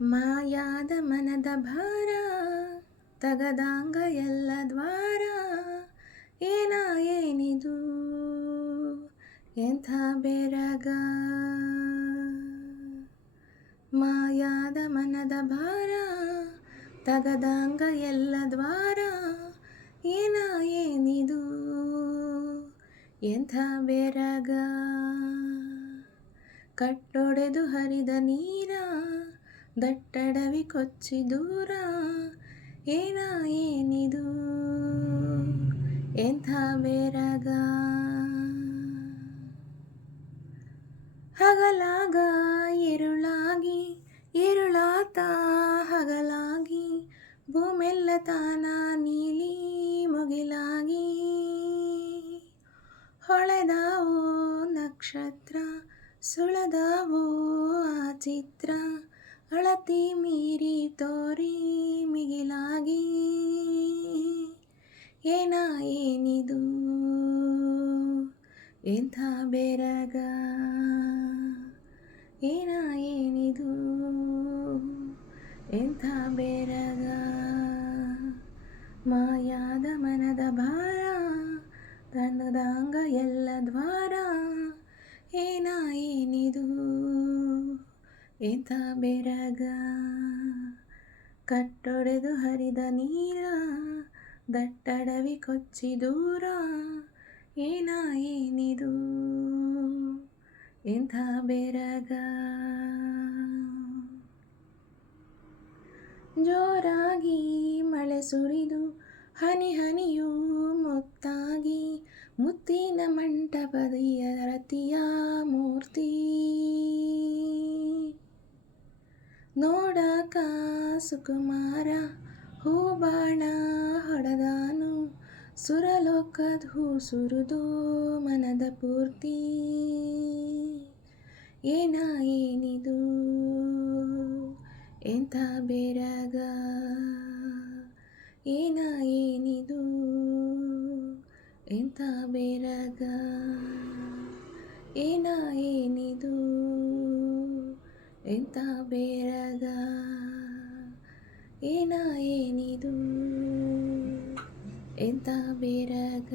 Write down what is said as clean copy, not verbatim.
ಮಾಯಾದ ಮನದ ಭಾರ ತಗದಾಂಗ ಎಲ್ಲ ದ್ವಾರ ಏನಿದು ಎಂಥ ಬೆರಗ. ಮಾಯಾದ ಮನದ ಭಾರ ತಗದಾಂಗ ಎಲ್ಲ ದ್ವಾರ ಏನಿದು ಎಂಥ ಬೆರಗ. ಕಟ್ಟೊಡೆದು ಹರಿದ ನೀರ ದಟ್ಟಡವಿ ಕೊಚ್ಚಿ ದೂರ ಏನಿದು ಎಂಥ ಬೆರಗ. ಹಗಲಾಗ ഇരുಳಾಗಿ ഇരുಳಾತ ಹಗಲಾಗಿ ಭೂಮೆಲ್ಲ ತಾನ ನೀಲಿ ಮುಗಿಲಾಗಿ ಹೊಳೆದಾವೋ ನಕ್ಷತ್ರ ಸುಳದಾವೋ ಆ ಚಿತ್ರ ಅಳತಿ ಮೀರಿ ತೋರಿ ಮಿಗಿಲಾಗಿ ಏನಿದು ಎಂಥ ಬೆರಗ. ಏನಿದು ಎಂಥ ಬೆರಗ. ಮಾಯಾದ ಮನದ ಭಾರ ತನ್ನದಾಂಗ ಎಲ್ಲ ದ್ವಾರ ಏನಿದು ಎಂಥ ಬೆರಗ. ಕಟ್ಟೊಡೆದು ಹರಿದ ನೀರ ದಟ್ಟಡವಿ ಕೊಚ್ಚಿ ದೂರ ಏನಿದು ಎಂಥ ಬೆರಗ. ಜೋರಾಗಿ ಮಳೆ ಸುರಿದು ಹನಿ ಹನಿಯೂ ಮುತ್ತಾಗಿ ಮುತ್ತಿನ ಮಂಟಪದಿಯ ರತಿಯ ಮೂರ್ತಿ ನೋಡಾಕ ಸುಕುಮಾರ ಹೂಬಾಣ ಹೊಡೆದಾನು ಸುರಲೋಕದ ಹೂ ಸುರಿದೋ ಮನದ ಪೂರ್ತಿ ಏನಿದು ಎಂಥ ಬೆರಗ. ಏನಿದು ಎಂಥ ಬೆರಗ. ಏನಿದು ಎಂಥ ಬೆರಗ. ಏನಿದು ಎಂಥ ಬೆರಗ.